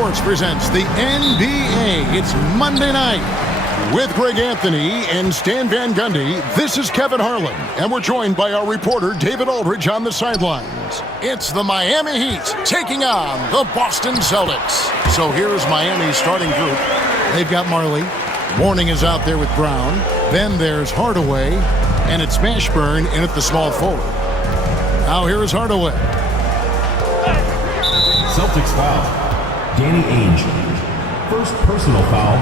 Sports presents the NBA. It's Monday night. With Greg Anthony and Stan Van Gundy, this is Kevin Harlan, and we're joined by our reporter David Aldridge on the sidelines. It's the Miami Heat taking on the Boston Celtics. So here's Miami's starting group. They've got Marley. Warning is out there with Brown. Then there's Hardaway, and it's Mashburn in at the small forward. Now here is Hardaway. Celtics foul. Danny Ainge. First personal foul.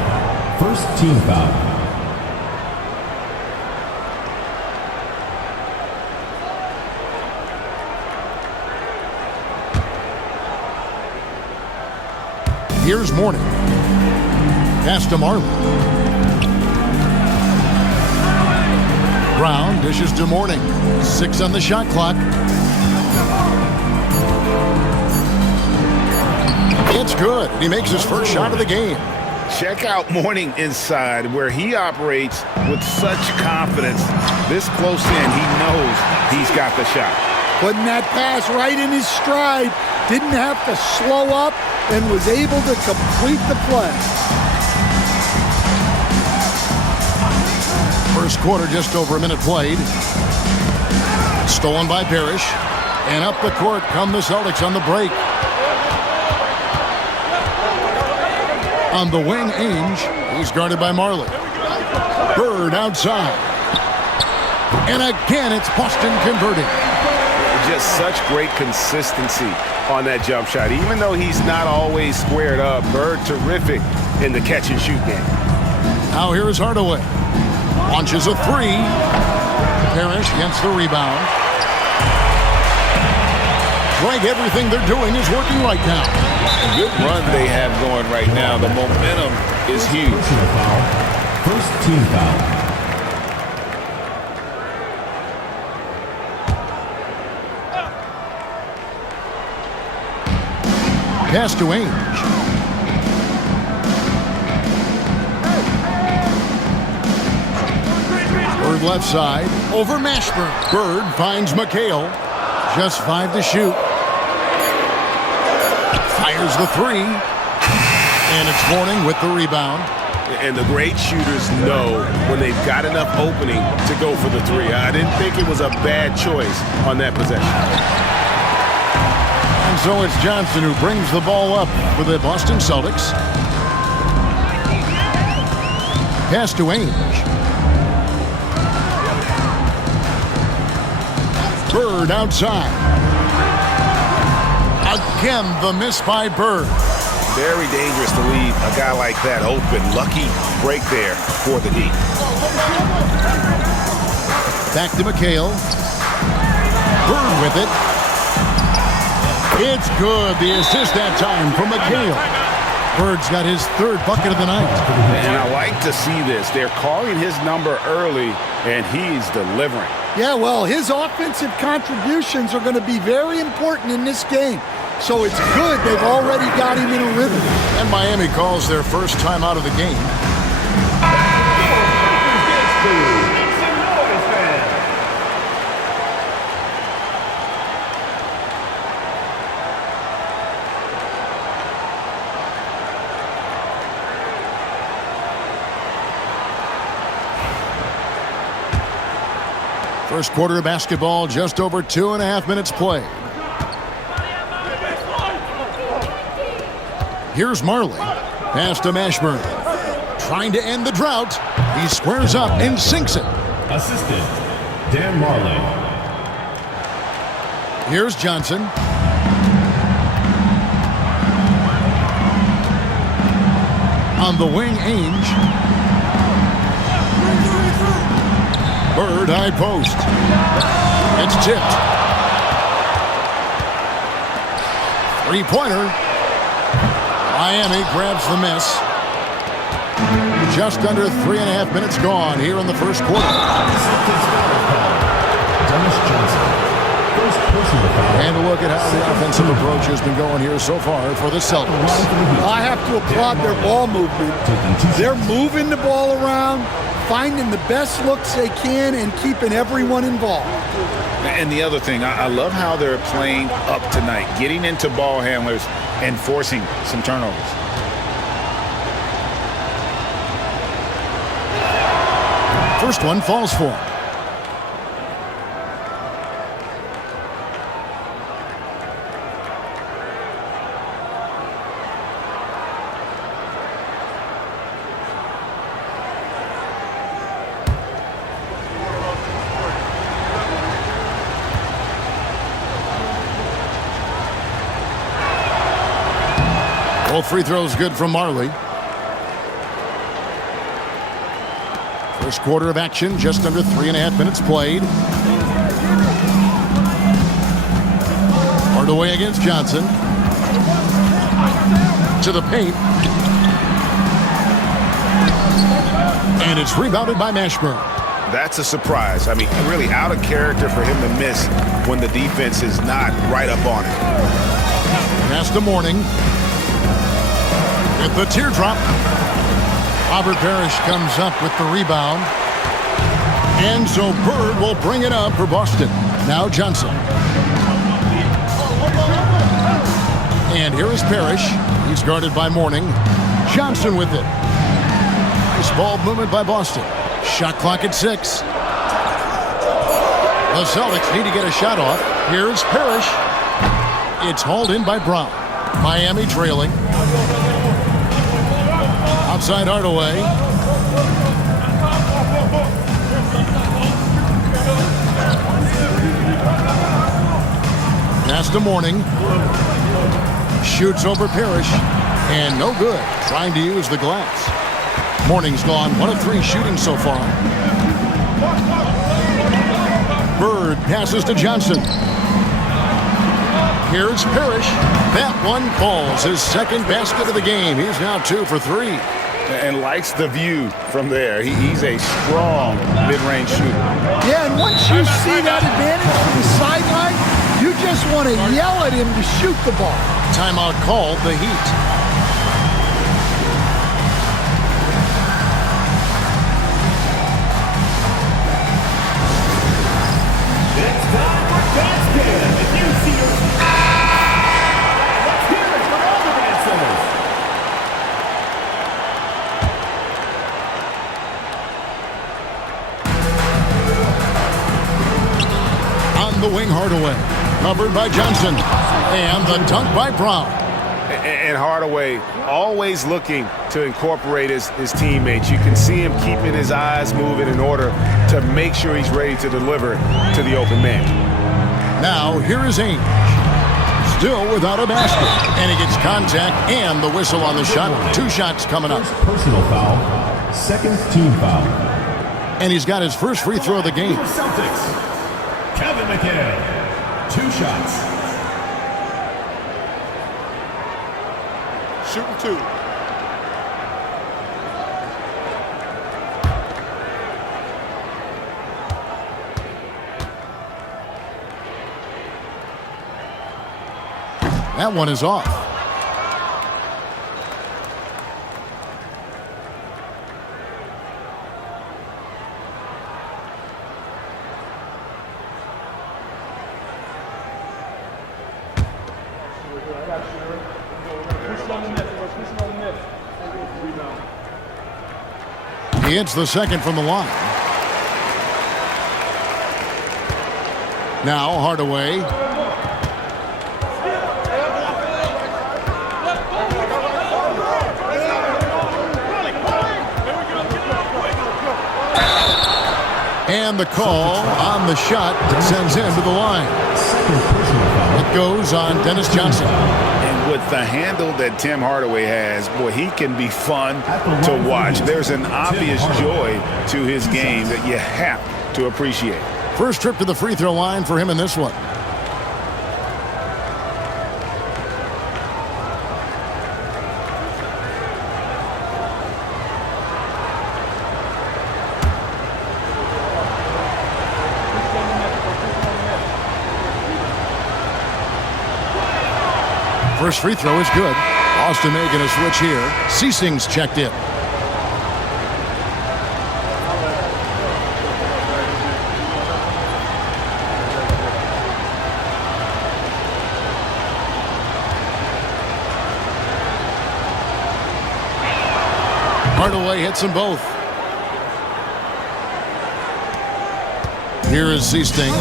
First team foul. Here's Morning. Pass to Marley. Brown dishes to Morning. 6 on the shot clock. It's good. He makes his first shot of the game. Check out Morning inside, where he operates with such confidence. This close in, he knows he's got the shot. Putting that pass right in his stride. Didn't have to slow up and was able to complete the play. First quarter, just over a minute played. Stolen by Parrish. And up the court come the Celtics on the break. On the wing, Ainge. He's guarded by Marley. Bird outside. And again, it's Boston converting. Just such great consistency on that jump shot. Even though he's not always squared up, Bird terrific in the catch and shoot game. Now here is Hardaway. Launches a three. Parrish gets the rebound. Greg, everything they're doing is working right now. Good run they have going right now. The momentum is huge. Personal foul. First team foul. Pass to Ainge. Bird left side. Over Mashburn. Bird finds McHale. Just 5 to shoot. Fires the three. And it's Morning with the rebound. And the great shooters know when they've got enough opening to go for the three. I didn't think it was a bad choice on that possession. And so it's Johnson who brings the ball up for the Boston Celtics. Pass to Ainge. Bird outside. Again, the miss by Bird. Very dangerous to leave a guy like that open. Lucky break there for the Heat. Back to McHale. Bird with it. It's good. The assist that time from McHale. Bird's got his 3rd bucket of the night. And I like to see this. They're calling his number early, and he's delivering. Yeah, well, his offensive contributions are going to be very important in this game. So it's good they've already got him in a rhythm. And Miami calls their first time out of the game. First quarter of basketball, just over 2.5 minutes played. Here's Marley. Pass to Mashburn. Trying to end the drought. He squares up and sinks it. Assistant, Dan Marley. Here's Johnson. On the wing, Ainge. Bird high post. It's tipped. 3-pointer. Miami grabs the miss. Just under 3.5 minutes gone here in the first quarter. And a look at how the offensive approach has been going here so far for the Celtics. I have to applaud their ball movement. They're moving the ball around, finding the best looks they can, and keeping everyone involved. And the other thing, I love how they're playing up tonight, getting into ball handlers and forcing some turnovers. First one falls for him. Both free throws good from Marley. First quarter of action, just under 3.5 minutes played. Hardaway against Johnson. To the paint. And it's rebounded by Mashburn. That's a surprise. I mean, really out of character for him to miss when the defense is not right up on it. Pass to Mourning. With the teardrop. Robert Parrish comes up with the rebound. And so Bird will bring it up for Boston. Now Johnson. And here is Parrish. He's guarded by Mourning. Johnson with it. Nice ball movement by Boston. Shot clock at 6. The Celtics need to get a shot off. Here's Parrish. It's hauled in by Brown. Miami trailing. Outside Hardaway. Pass to Mourning. Shoots over Parrish. And no good. Trying to use the glass. Mourning's gone 1 of 3 shooting so far. Bird passes to Johnson. Here's Parrish. That one falls. His second basket of the game. He's now 2 for 3. And likes the view from there. He's a strong mid-range shooter. Yeah, and once you see that advantage from the sideline, you just want to yell at him to shoot the ball. Timeout called, the Heat. It's time for Dance Jam. If you see your... Let's hear it for all the dancers. On the wing, Hardaway. Covered by Johnson. And the dunk by Brown. And Hardaway always looking to incorporate his teammates. You can see him keeping his eyes moving in order to make sure he's ready to deliver to the open man. Now, here is Ainge. Still without a basket. And he gets contact and the whistle on the shot. 2 shots coming up. First personal foul, second team foul. And he's got his first free throw of the game. Celtics, Kevin McHale, 2 shots. Shooting 2. That one is off. He hits the second from the line. Now Hardaway. And the call on the shot that sends him to the line. It goes on Dennis Johnson. And with the handle that Tim Hardaway has, boy, he can be fun to watch. There's an obvious joy to his game that you have to appreciate. First trip to the free throw line for him in this one. First free throw is good. Boston making a switch here. Ceasing's checked in. Hardaway hits them both. Here is Seasting.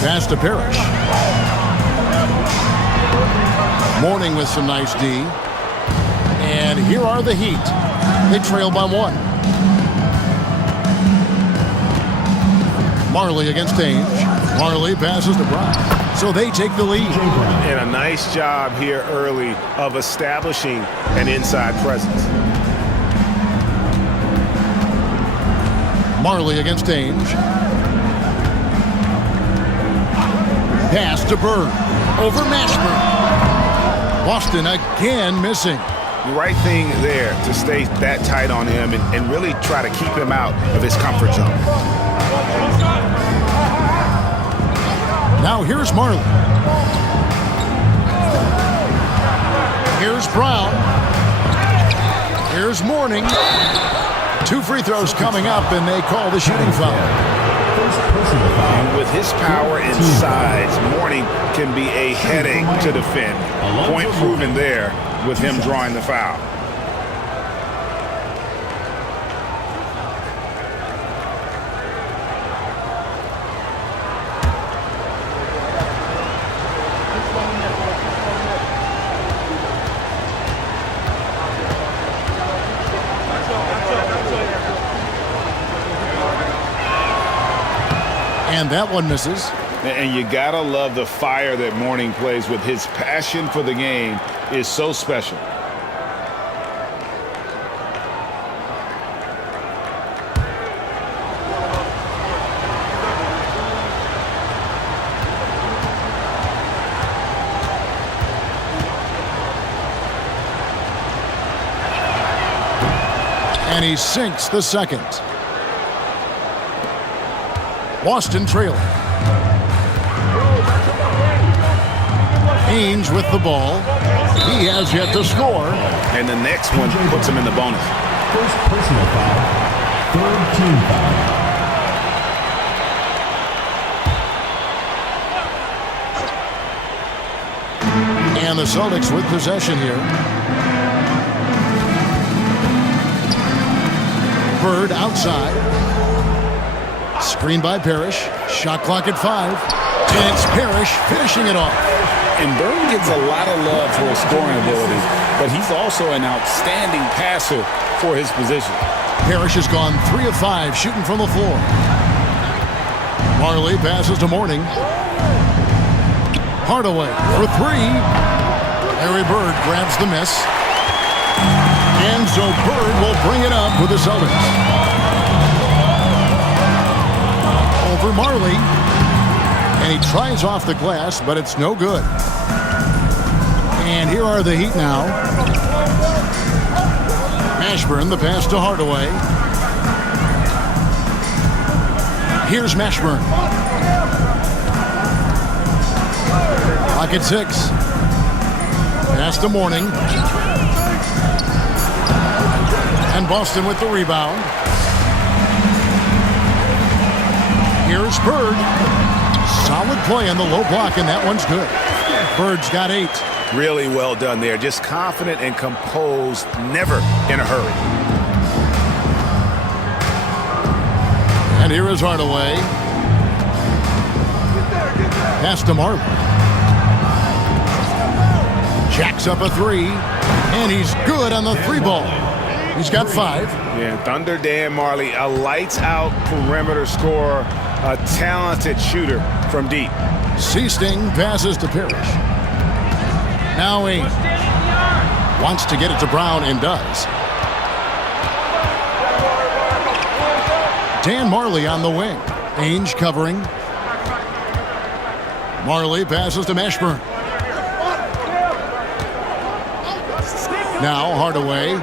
Pass to Parrish. Mourning with some nice D. And here are the Heat. They trail by 1. Marley against Ainge. Marley passes to Brown. So they take the lead. And a nice job here early of establishing an inside presence. Marley against Ainge. Pass to Bird. Over Mashburn. Boston again missing. The right thing there to stay that tight on him and really try to keep him out of his comfort zone. Now here's Marley. Here's Brown. Here's Mourning. 2 free throws coming up, and they call the shooting foul. And with his power and size, Mourning can be a headache to defend. Point proven there with him drawing the foul. And that one misses. And you gotta love the fire that Mourning plays with. His passion for the game is so special. And he sinks the second. Boston trailing. Ainge with the ball. He has yet to score. And the next one puts him in the bonus. First personal foul. Third team foul. And the Celtics with possession here. Bird outside. Screen by Parrish. Shot clock at 5. And it's Parrish finishing it off. And Bird gets a lot of love for his scoring ability, but he's also an outstanding passer for his position. Parrish has gone 3 of 5 shooting from the floor. Marley passes to Mourning. Hardaway for 3. Larry Bird grabs the miss. And so Bird will bring it up with the Celtics. Over Marley. And he tries off the glass, but it's no good. And here are the Heat now. Mashburn, the pass to Hardaway. Here's Mashburn. Clock at 6. Pass to Mourning. And Boston with the rebound. Here's Bird. Solid play on the low block, and that one's good. Bird's got 8. Really well done there. Just confident and composed, never in a hurry. And here is Hardaway. Pass to Marley. Jacks up a 3. And he's good on the 3 ball. He's got 5. Yeah, Thunder Dan Marley, a lights-out perimeter scorer, a talented shooter from deep. Seasting passes to Parrish. Now Ainge wants to get it to Brown and does. Dan Marley on the wing. Ainge covering. Marley passes to Mashburn. Now Hardaway.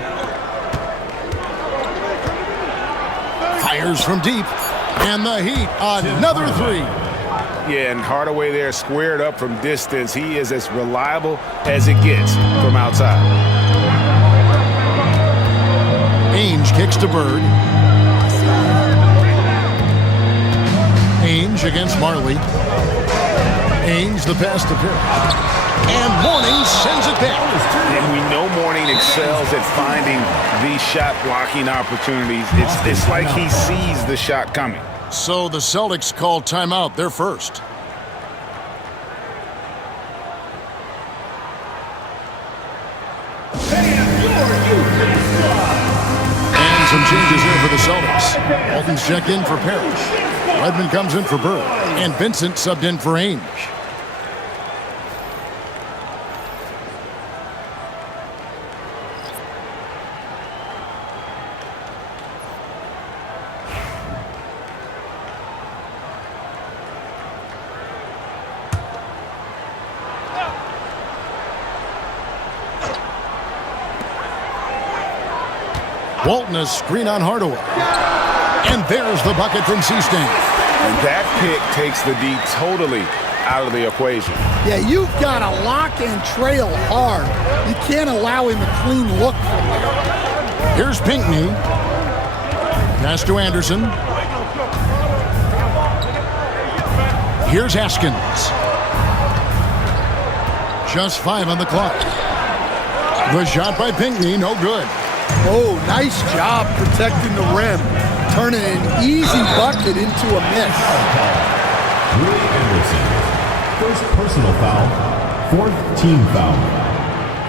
Fires from deep. And the Heat, another 3. Yeah, and Hardaway there squared up from distance. He is as reliable as it gets from outside. Ainge kicks to Bird. Ainge against Marley. Ainge the pass to Pierce. And Mourning sends it back. And we know Mourning excels at finding these shot blocking opportunities. It's like he sees the shot coming. So the Celtics call timeout. They're first. And some changes here for the Celtics. Walton's checked in for Parrish. Redmond comes in for Bird. And Vincent subbed in for Ainge. Walton a screen on Hardaway. And there's the bucket from Seastain. And that pick takes the D totally out of the equation. Yeah, you've got to lock and trail hard. You can't allow him a clean look from there. Here's Pinckney. Pass to Anderson. Here's Haskins. Just 5 on the clock. The shot by Pinckney, no good. Oh, nice job protecting the rim. Turning an easy bucket into a miss. Willie Anderson. First personal foul. Fourth team foul.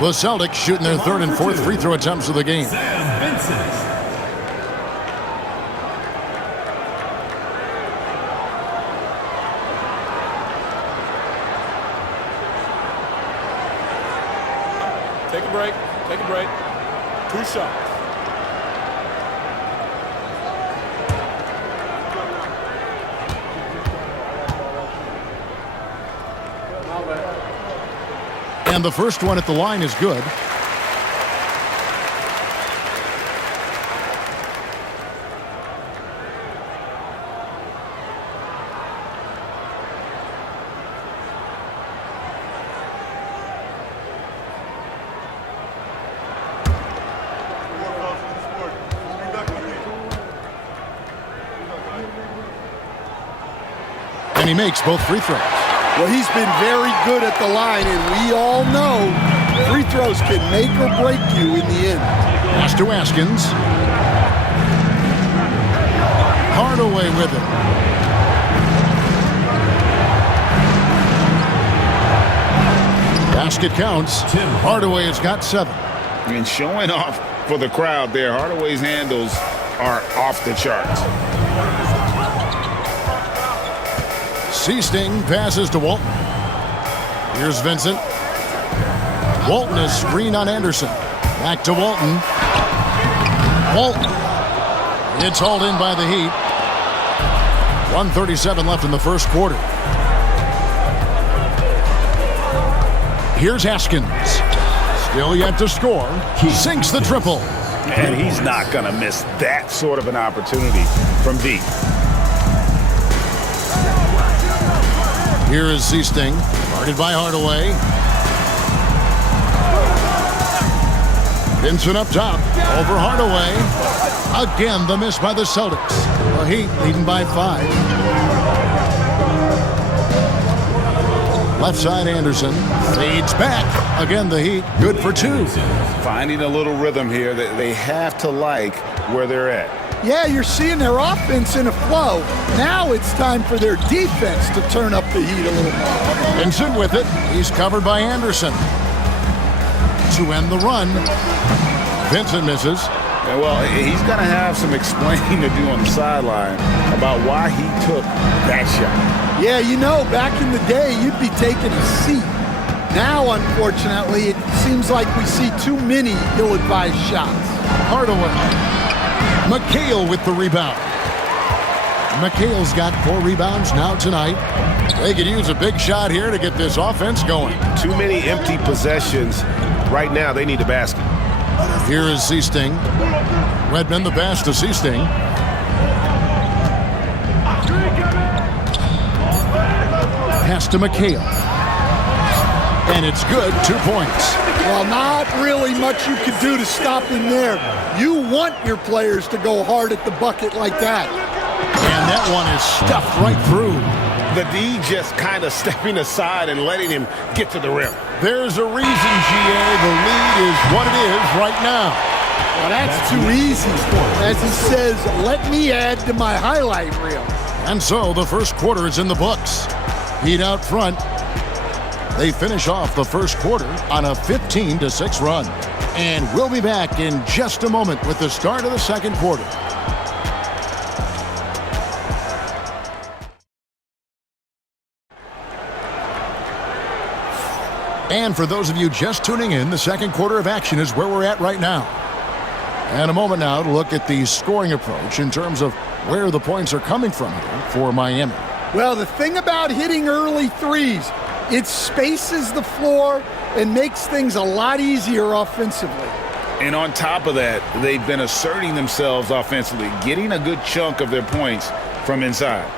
The Celtics shooting their third and fourth free throw attempts of the game. Sam Vincent. Take a break. Take a break. 2 shots. And the first one at the line is good. And he makes both free throws. Well, he's been very good at the line, and we all know free throws can make or break you in the end. Pass to Haskins. Hardaway with it. Basket counts. Hardaway has got 7. And showing off for the crowd there, Hardaway's handles are off the charts. Seasting passes to Walton. Here's Vincent. Walton a screen on Anderson. Back to Walton. Walton. It's hauled in by the Heat. 1:37 left in the first quarter. Here's Haskins. Still yet to score. Sinks the triple. And he's not going to miss that sort of an opportunity from deep. Here is Seasting, guarded by Hardaway. Vincent up top, over Hardaway. Again, the miss by the Celtics. The Heat leading by 5. Left side Anderson fades back. Again, the Heat good for 2. Finding a little rhythm here that they have to like where they're at. Yeah, you're seeing their offense in a flow. Now it's time for their defense to turn up the heat a little more. Vincent with it. He's covered by Anderson. To end the run. Vincent misses. And well, he's going to have some explaining to do on the sideline about why he took that shot. Yeah, you know, back in the day, you'd be taking a seat. Now, unfortunately, it seems like we see too many ill-advised shots. Hardaway. McHale with the rebound. McHale's got 4 rebounds now tonight. They could use a big shot here to get this offense going. Too many empty possessions. Right now, they need a basket. Here is Seasting. Redmond the pass to Seasting. Pass to McHale. And it's good, 2 points. Well, not really much you could do to stop him there. You want your players to go hard at the bucket like that. And that one is stuffed right through. The D just kind of stepping aside and letting him get to the rim. There's a reason, GA, the lead is what it is right now. Well, that's too easy. As he says, let me add to my highlight reel. And so the first quarter is in the books. Heat out front. They finish off the first quarter on a 15-6 run. And we'll be back in just a moment with the start of the second quarter. And for those of you just tuning in, the second quarter of action is where we're at right now. And a moment now to look at the scoring approach in terms of where the points are coming from here for Miami. Well, the thing about hitting early threes, it spaces the floor and makes things a lot easier offensively. And on top of that, they've been asserting themselves offensively, getting a good chunk of their points from inside.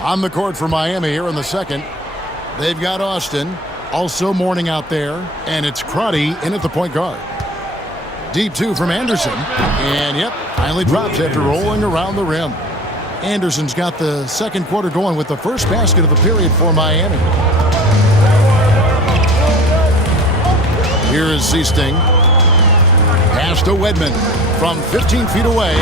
On the court for Miami here in the second, they've got Austin, also Mourning out there, and it's Crotty in at the point guard. Deep two from Anderson, and yep, finally drops after rolling around the rim. Anderson's got the second quarter going with the first basket of the period for Miami. Here is Seasting. Pass to Wedman from 15 feet away,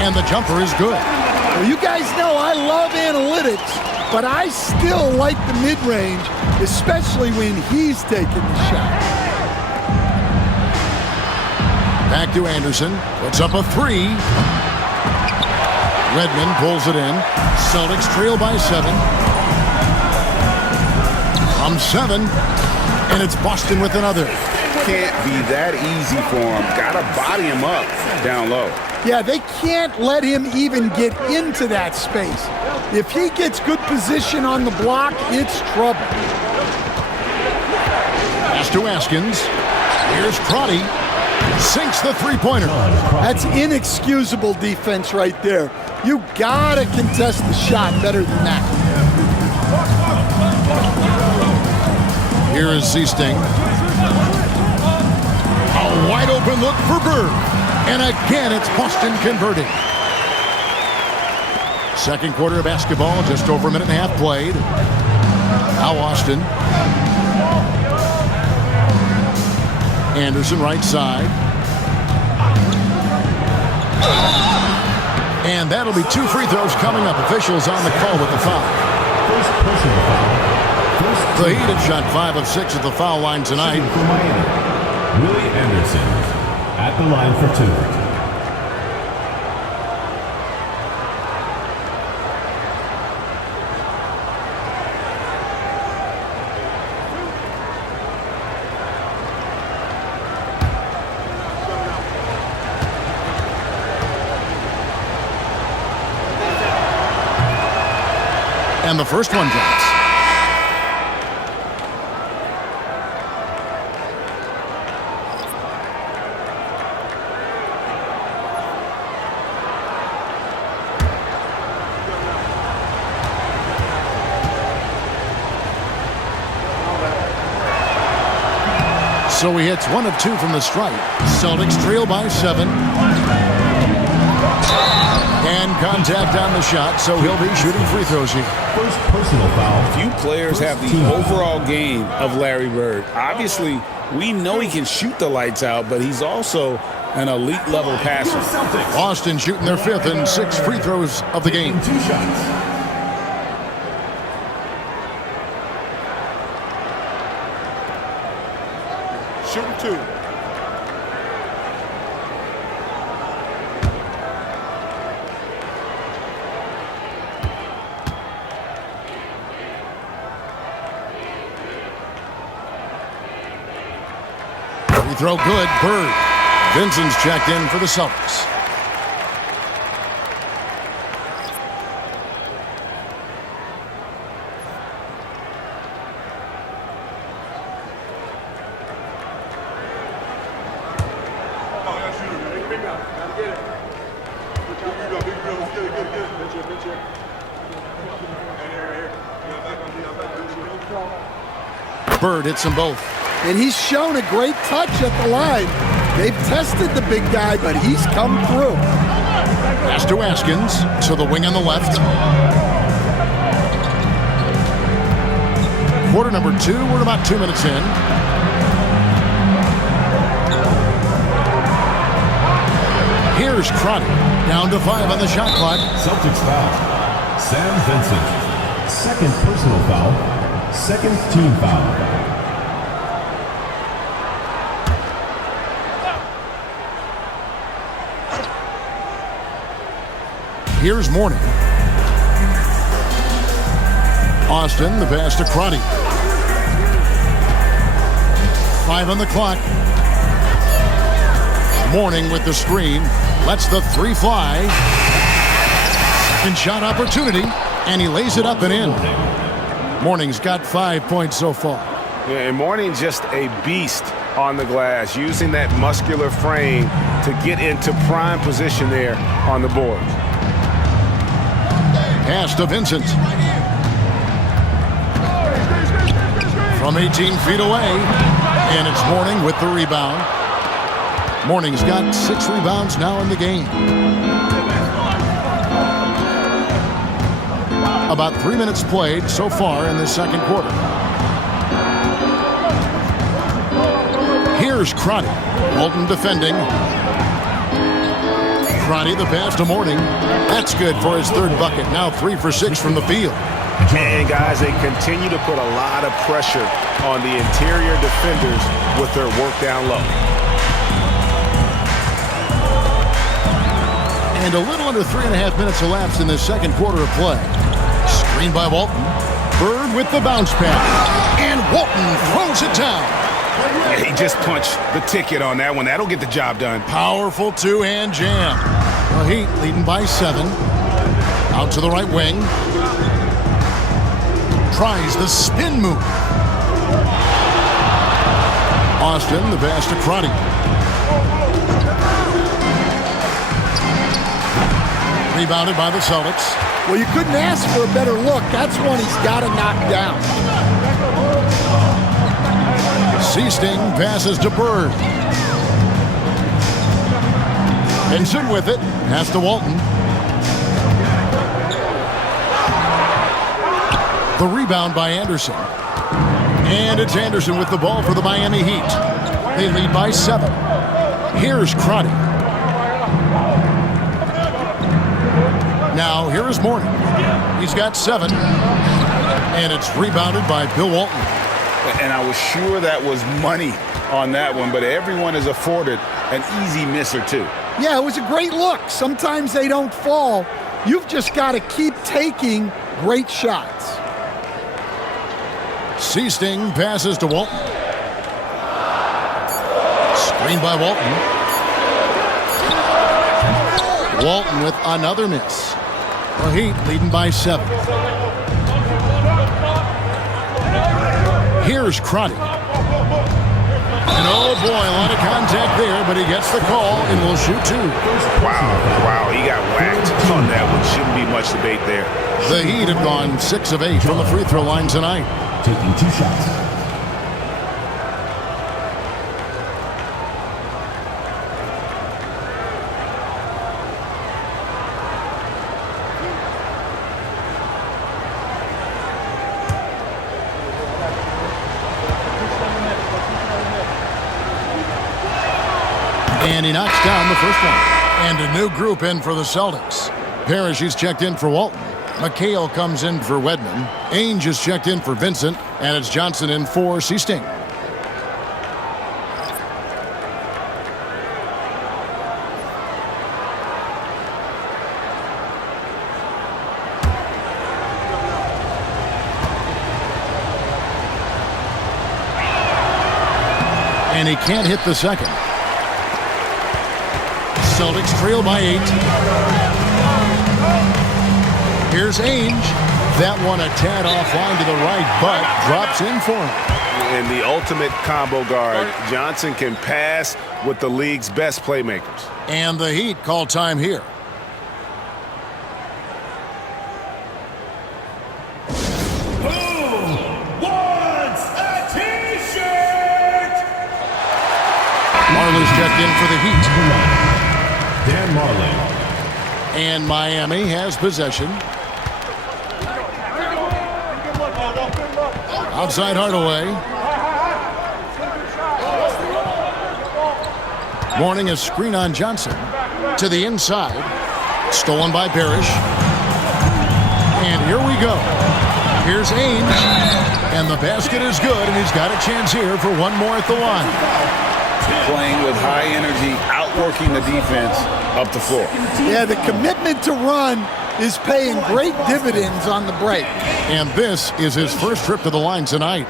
and the jumper is good. Well, you guys know I love analytics, but I still like the mid-range, especially when he's taking the shot. Back to Anderson. Puts up a three. Redmond pulls it in. Celtics trail by 7. From 7. And it's Boston with another. Can't be that easy for him. Got to body him up down low. Yeah, they can't let him even get into that space. If he gets good position on the block, it's trouble. Pass to Askins. Here's Crotty. Sinks the three-pointer. That's inexcusable defense right there. You gotta contest the shot better than that. Here is Seasting. A wide open look for Bird. And again, it's Boston converting. Second quarter of basketball, just over a minute and a half played. Now Austin. Anderson right side. And that'll be 2 free throws coming up. Officials on the call with the foul. First personal foul. The Heat have shot 5 of 6 at the foul line tonight. For Miami, Willie Anderson at the line for 2. And the first one drops. So he hits 1 of 2 from the stripe. Celtics trail by 7. And contact on the shot, so he'll be shooting free throws here. First personal foul. Few players have the overall game of Larry Bird. Obviously, we know he can shoot the lights out, but he's also an elite level passer. Boston shooting their 5th and 6th free throws of the game. 2 shots. Shooting 2. Free throw good. Bird. Vincent's checked in for the Celtics. Bird hits them both. And he's shown a great touch at the line. They've tested the big guy, but he's come through. Pass to Askins, to the wing on the left. quarter number 2. We're about 2 minutes in. Here's Crotty. Down to 5 on the shot clock. Celtics foul. Sam Vincent. Second personal foul. Second team foul. Here's Mourning. Austin, the pass to Crotty. 5 on the clock. Mourning with the screen. Lets the 3 fly. Second shot opportunity. And he lays it up and in. Mourning's got 5 points so far. Yeah, and Mourning's just a beast on the glass, using that muscular frame to get into prime position there on the board. Pass to Vincent. From 18 feet away. And it's Mourning with the rebound. Mourning's got 6 rebounds now in the game. About 3 minutes played so far in the second quarter. Here's Crotty. Walton defending. Crotty, the pass to Mourning. That's good for his 3rd bucket. Now 3 for 6 from the field. And guys, they continue to put a lot of pressure on the interior defenders with their work down low. And a little under 3.5 minutes elapsed in the second quarter of play. Screen by Walton. Bird with the bounce pass. And Walton throws it down. Yeah, he just punched the ticket on that one. That'll get the job done. Powerful 2-hand jam. The Heat leading by 7. Out to the right wing. Tries the spin move. Austin, the pass to Crotty. Rebounded by the Celtics. Well, you couldn't ask for a better look. That's one he's got to knock down. Seasting passes to Bird. Vincent with it. Pass to Walton. The rebound by Anderson. And it's Anderson with the ball for the Miami Heat. They lead by 7. Here's Crotty. Now here is Mourning. He's got 7. And it's rebounded by Bill Walton. And I was sure that was money on that one, but everyone is afforded an easy miss or two. Yeah, it was a great look. Sometimes they don't fall. You've just got to keep taking great shots. Seasting passes to Walton. Screen by Walton. Walton with another miss. The Heat leading by 7. Here's Crotty. And oh boy, a lot of contact there, but he gets the call and will shoot 2. Wow, he got whacked on that one. Shouldn't be much debate there. The Heat have gone 6 of 8 from the free throw line tonight. Taking 2 shots. And he knocks down the first one. And a new group in for the Celtics. Parrish is checked in for Walton. McHale comes in for Wedman. Ainge is checked in for Vincent. And it's Johnson in for Seasting. And he can't hit the second. Celtics trail by 8. Here's Ainge. That one a tad offline to the right, but drops in for him. And the ultimate combo guard. Johnson can pass with the league's best playmakers. And the Heat call time here. Marley's checked in for the Heat. Dan Marley. And Miami has possession. Outside Hardaway. Warning, a screen on Johnson. To the inside. Stolen by Parrish. And here we go. Here's Ainge. And the basket is good, and he's got a chance here for one more at the line. Playing with high energy, outworking the defense up the floor. Yeah, the commitment to run is paying great dividends on the break. And this is his first trip to the line tonight.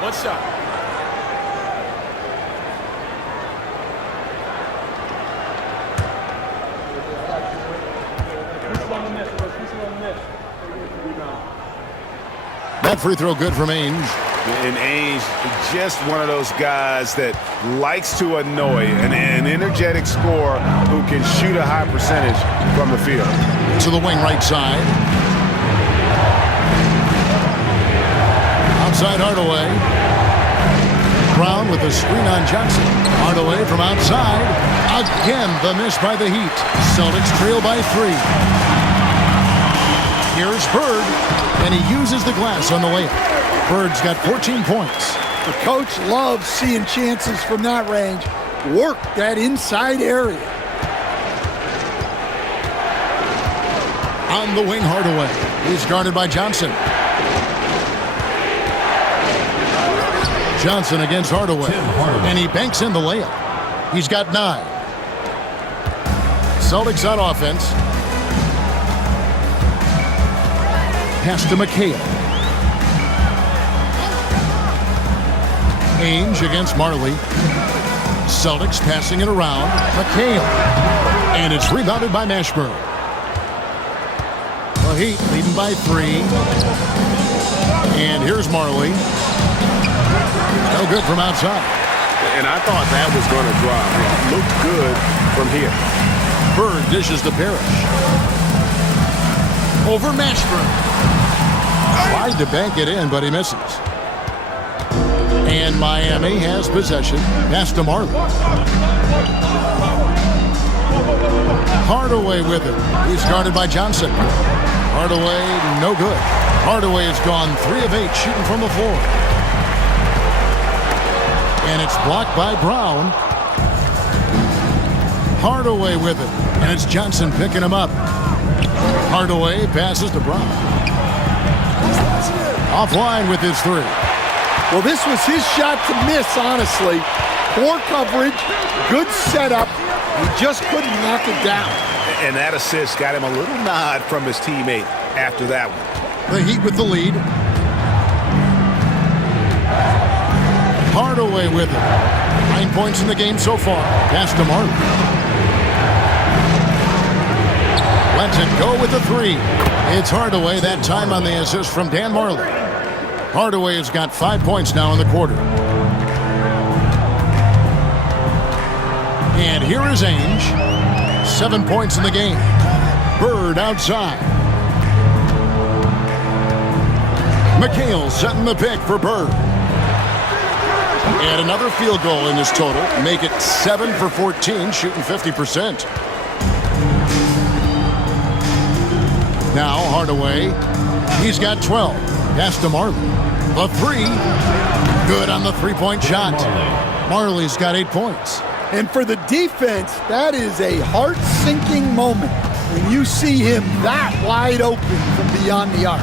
One shot. That free throw good from Ainge. And Ainge, just one of those guys that likes to annoy, an energetic scorer who can shoot a high percentage from the field. To the wing right side. Outside Hardaway. Brown with the screen on Johnson. Hardaway from outside. Again, the miss by the Heat. Celtics trail by 3. Here's Bird, and he uses the glass on the layup. Bird's got 14 points. The coach loves seeing chances from that range. Work that inside area. On the wing, Hardaway. He's guarded by Johnson. Johnson against Hardaway. And he banks in the layup. He's got 9. Celtics on offense. Pass to McHale. Ainge against Marley. Celtics passing it around. McHale. And it's rebounded by Mashburn. The Heat leading by 3. And here's Marley. No good from outside. And I thought that was going to drop. It looked good from here. Bird dishes to Parrish. Over Mashburn. Tried to bank it in, but he misses. And Miami has possession. Pass to Marley. Hardaway with it. He's guarded by Johnson. Hardaway, no good. Hardaway has gone 3 of 8 shooting from the floor. And it's blocked by Brown. Hardaway with it. And it's Johnson picking him up. Hardaway passes to Brown. Offline with his 3. Well, this was his shot to miss, honestly. Poor coverage, good setup. He just couldn't knock it down. And that assist got him a little nod from his teammate after that one. The Heat with the lead. Hardaway with it. 9 points in the game so far. Pass to Marley. Lets it go with the 3. It's Hardaway, that time on the assist from Dan Marley. Hardaway has got 5 points now in the quarter. And here is Ainge. 7 points in the game. Bird outside. McHale setting the pick for Bird. And another field goal in this total. Make it 7 for 14, shooting 50%. Now Hardaway. He's got 12. Pass to Marley. The 3. Good on the three-point shot. Marley's got 8 points. And for the defense, that is a heart-sinking moment when you see him that wide open from beyond the arc.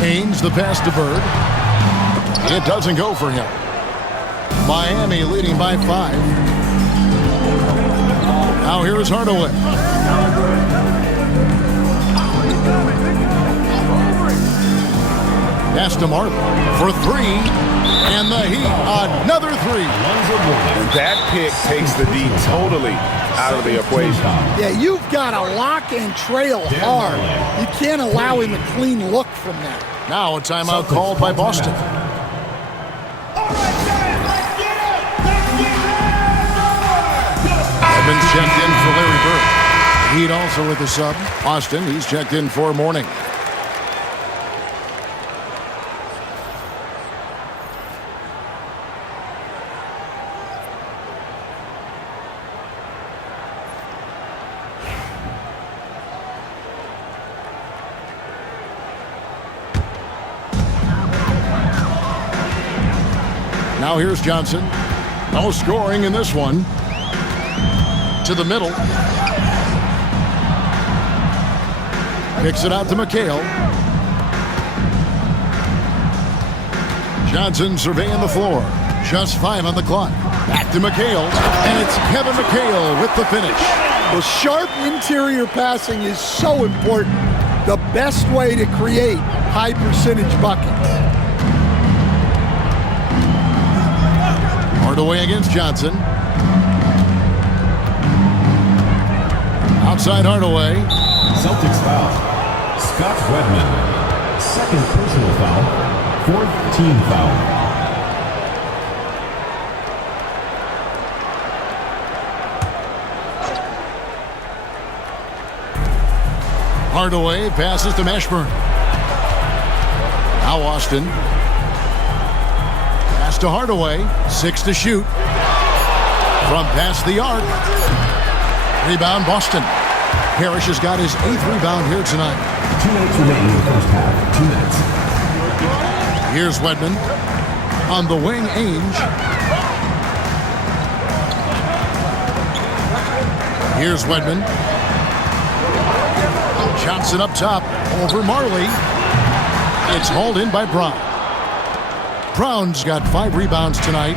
Ainge the pass to Bird. It doesn't go for him. Miami leading by 5. Now here is Hardaway. Pass to Marley for 3. And the Heat, another 3. And that pick takes the D totally out of the equation. Yeah, you've got to lock and trail hard. You can't allow him a clean look from that. Now a timeout called by Boston. Edmonds checked in for Larry Bird. Heat also with the sub. Boston, he's checked in for Morning. Now here's Johnson. No scoring in this one. To the middle. Kicks it out to McHale. Johnson surveying the floor. Just 5 on the clock. Back to McHale. And it's Kevin McHale with the finish. Well, sharp interior passing is so important. The best way to create high percentage buckets. Hardaway against Johnson. Outside Hardaway. Celtics foul. Scott Wedman. Second personal foul. Fourth team foul. Hardaway passes to Mashburn. Now Austin. Pass to Hardaway. 6 to shoot. From past the arc. Rebound Boston. Parrish has got his 8th rebound here tonight. 2 minutes remaining in the first half. 2 minutes. Here's Wedman. On the wing, Ainge. Here's Wedman. Johnson up top. Over Marley. It's hauled in by Brown. Brown's got 5 rebounds tonight.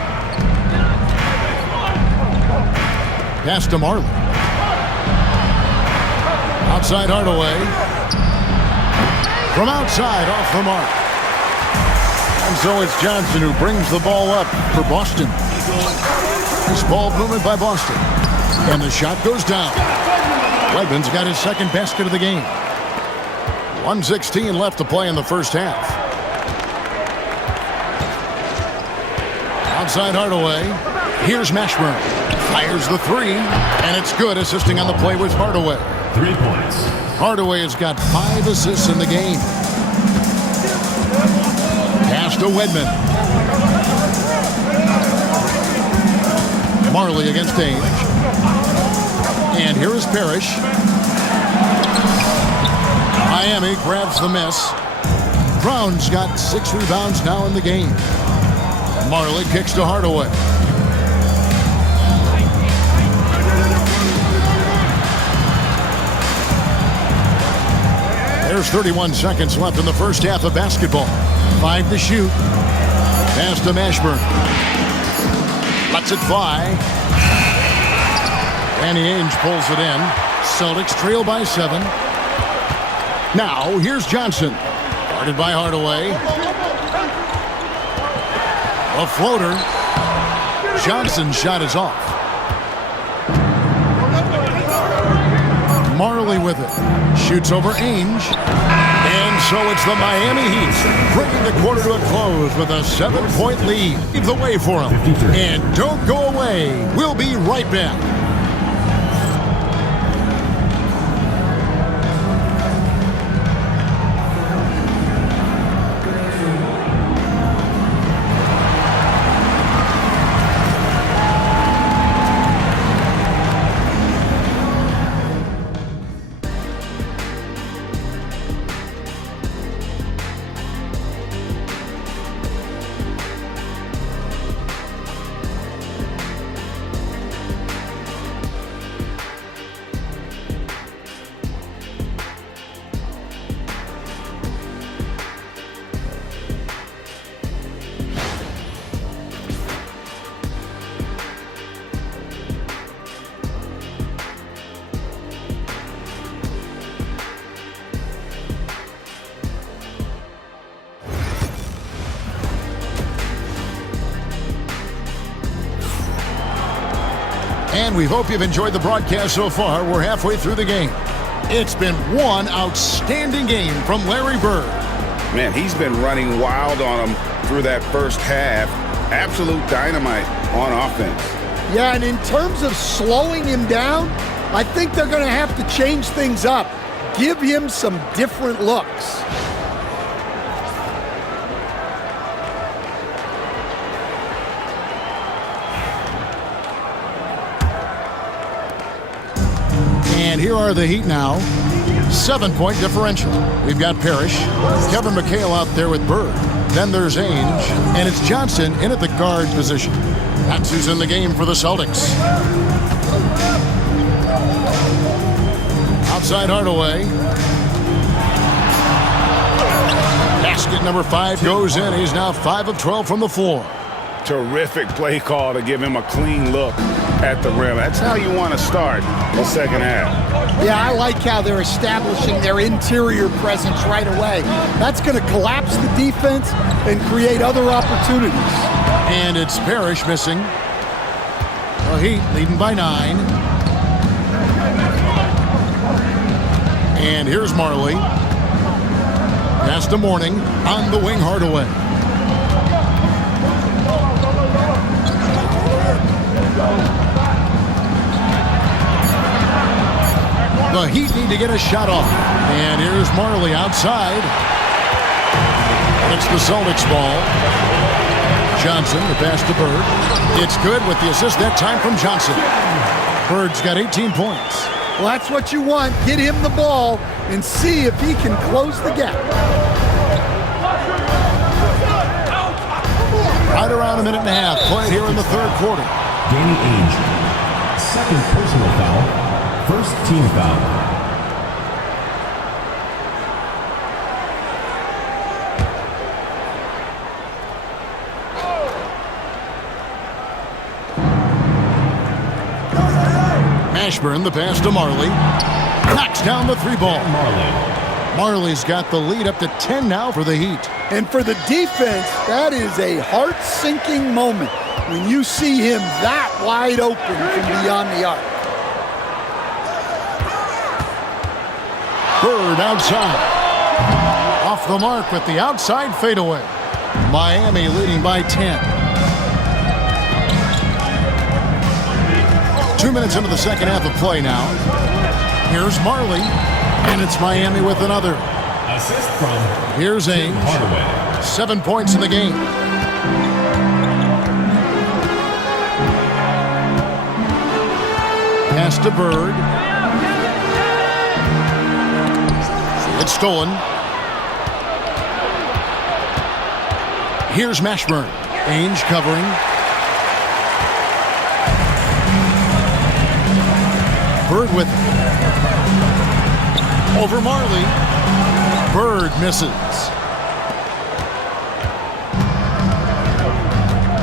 Pass to Marley. Outside Hardaway. From outside, off the mark. And so it's Johnson who brings the ball up for Boston. This ball movement by Boston. And the shot goes down. Wedman's got his 2nd basket of the game. 1:16 left to play in the first half. Outside Hardaway. Here's Mashburn. Fires the 3. And it's good. Assisting on the play was Hardaway. 3 points. Hardaway has got 5 assists in the game. Pass to Wedman. Marley against Ainge. And here is Parrish. Miami grabs the miss. Brown's got 6 rebounds now in the game. Marley kicks to Hardaway. There's 31 seconds left in the first half of basketball. 5 to shoot. Pass to Mashburn. Lets it fly. Danny Ainge pulls it in. Celtics trail by 7. Now, here's Johnson. Guarded by Hardaway. A floater. Johnson's shot is off. Marley with it. Shoots over Ainge. And so it's the Miami Heat bringing the quarter to a close with a 7-point lead. Lead the way for them. 53. And don't go away. We'll be right back. And we hope you've enjoyed the broadcast so far. We're halfway through the game. It's been one outstanding game from Larry Bird. Man, he's been running wild on them through that first half. Absolute dynamite on offense. Yeah, and in terms of slowing him down, I think they're going to have to change things up. Give him some different looks. And here are the Heat now. 7-point differential. We've got Parrish, Kevin McHale out there with Bird. Then there's Ainge, and it's Johnson in at the guard position. That's who's in the game for the Celtics. Outside Hardaway. Basket number 5 goes in. He's now 5 of 12 from the floor. Terrific play call to give him a clean look at the rim. That's how you want to start the second half. Yeah, I like how they're establishing their interior presence right away. That's going to collapse the defense and create other opportunities. And it's Parrish missing. The Heat leading by 9. And here's Marley. Pass to Morning on the wing, Hardaway. The Heat need to get a shot off. And here's Marley outside. It's the Celtics ball. Johnson, the pass to Bird. It's good with the assist that time from Johnson. Bird's got 18 points. Well, that's what you want. Get him the ball and see if he can close the gap. Right around a minute and a half played here in the third quarter. Danny Ainge, second personal foul, first team foul. Ashburn, the pass to Marley. Knocks down the 3 ball. Marley's got the lead up to 10 now for the Heat. And for the defense, that is a heart-sinking moment when you see him that wide open from beyond the arc. Bird outside. Off the mark with the outside fadeaway. Miami leading by 10. 2 minutes into the second half of play now. Here's Marley, and it's Miami with another. Assist from Here's Ainge. Hardaway. 7 points in the game. Pass to Bird. It's stolen. Here's Mashburn. Ainge covering. Bird with it. Over Marley. Bird misses.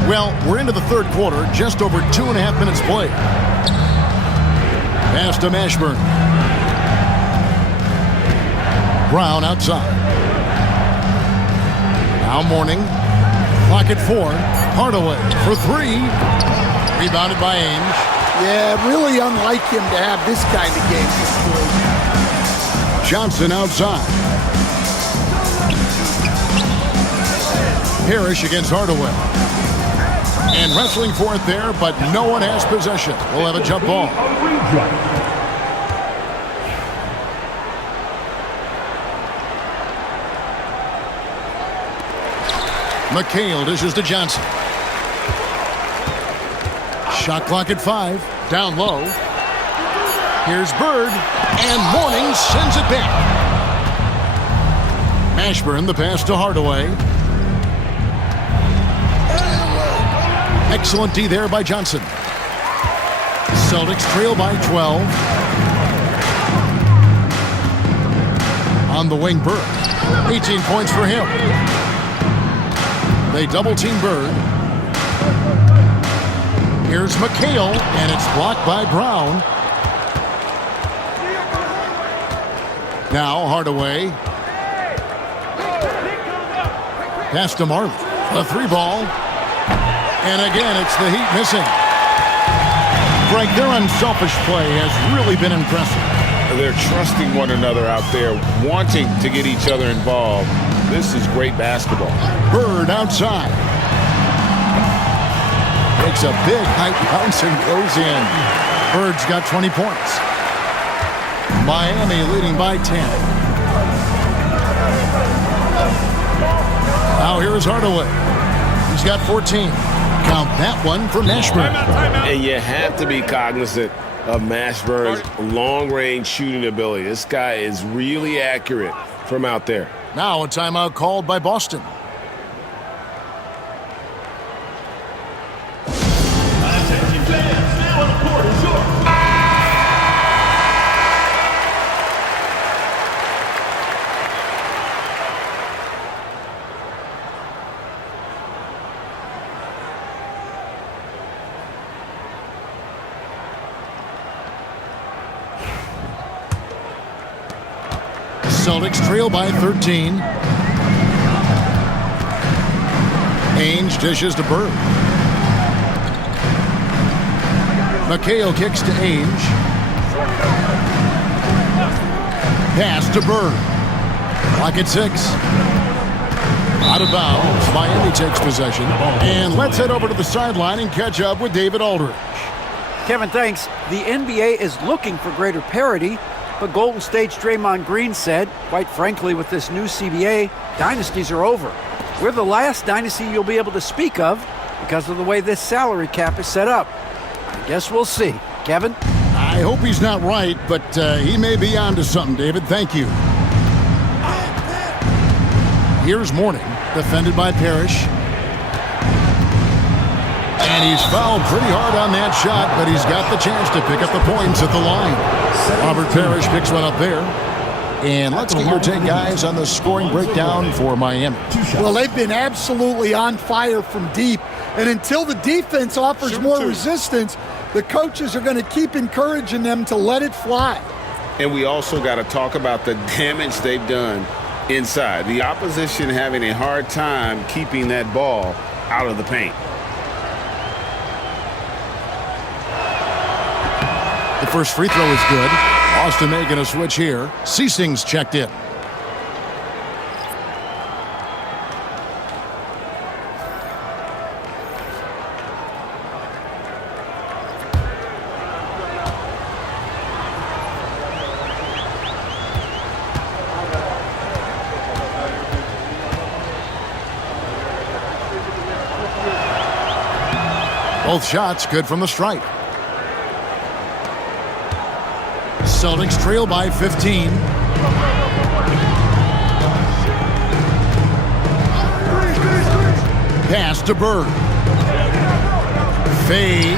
Well, we're into the third quarter, just over 2.5 minutes played. Pass to Mashburn. Brown outside. Now Morning. Clock at 4. Hardaway for 3. Rebounded by Ainge. Yeah, really unlike him to have this kind of game. Johnson outside. Parrish against Hardaway. And wrestling for it there, but no one has possession. We'll have a jump ball. McHale dishes to Johnson. Shot clock at 5. Down low. Here's Bird. And Morning sends it back. Mashburn, the pass to Hardaway. Excellent D there by Johnson. Celtics trail by 12. On the wing, Bird. 18 points for him. They double-team Bird. Here's McHale, and it's blocked by Brown. Now Hardaway. Pass to Marley. A 3 ball. And again, it's the Heat missing. Frank, their unselfish play has really been impressive. They're trusting one another out there, wanting to get each other involved. This is great basketball. Bird outside. Takes a big high bounce and goes in. Bird's got 20 points. Miami leading by 10. Now here's Hardaway. He's got 14. Count that one for Mashburn. And you have to be cognizant of Mashburn's long-range shooting ability. This guy is really accurate from out there. Now a timeout called by Boston. Attention fans, now on the court is yours. Celtics trail by 13. Ainge dishes to Bird. McHale kicks to Ainge. Pass to Bird. Clock at 6. Out of bounds. Miami takes possession. And let's head over to the sideline and catch up with David Aldridge. Kevin, thanks. The NBA is looking for greater parity, but Golden State's Draymond Green said, quite frankly, with this new CBA, dynasties are over. We're the last dynasty you'll be able to speak of because of the way this salary cap is set up. I guess we'll see. Kevin? I hope he's not right, but he may be onto something, David. Thank you. Here's Mourning, defended by Parrish. And he's fouled pretty hard on that shot, but he's got the chance to pick up the points at the line. Robert Parrish picks one up there. And let's get your take, guys, on the scoring breakdown for Miami. Well, they've been absolutely on fire from deep. And until the defense offers more resistance, the coaches are going to keep encouraging them to let it fly. And we also got to talk about the damage they've done inside. The opposition having a hard time keeping that ball out of the paint. The first free throw is good. Austin making a switch here. Ceasing's checked in. Both shots good from the stripe. Celtics trail by 15. Pass to Bird. Fades.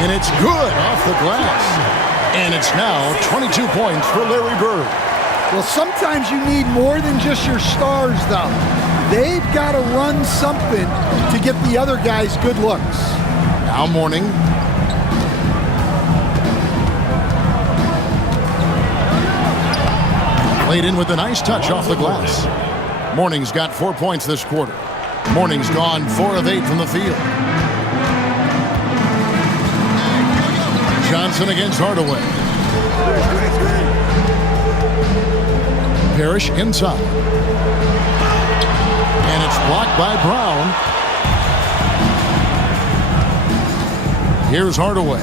And it's good off the glass. And it's now 22 points for Larry Bird. Well, sometimes you need more than just your stars, though. They've got to run something to get the other guys good looks. Now Mourning. Played in with a nice touch off the glass. Mourning's got 4 points this quarter. Mourning's gone 4 of 8 from the field. Johnson against Hardaway. Parrish inside. And it's blocked by Brown. Here's Hardaway.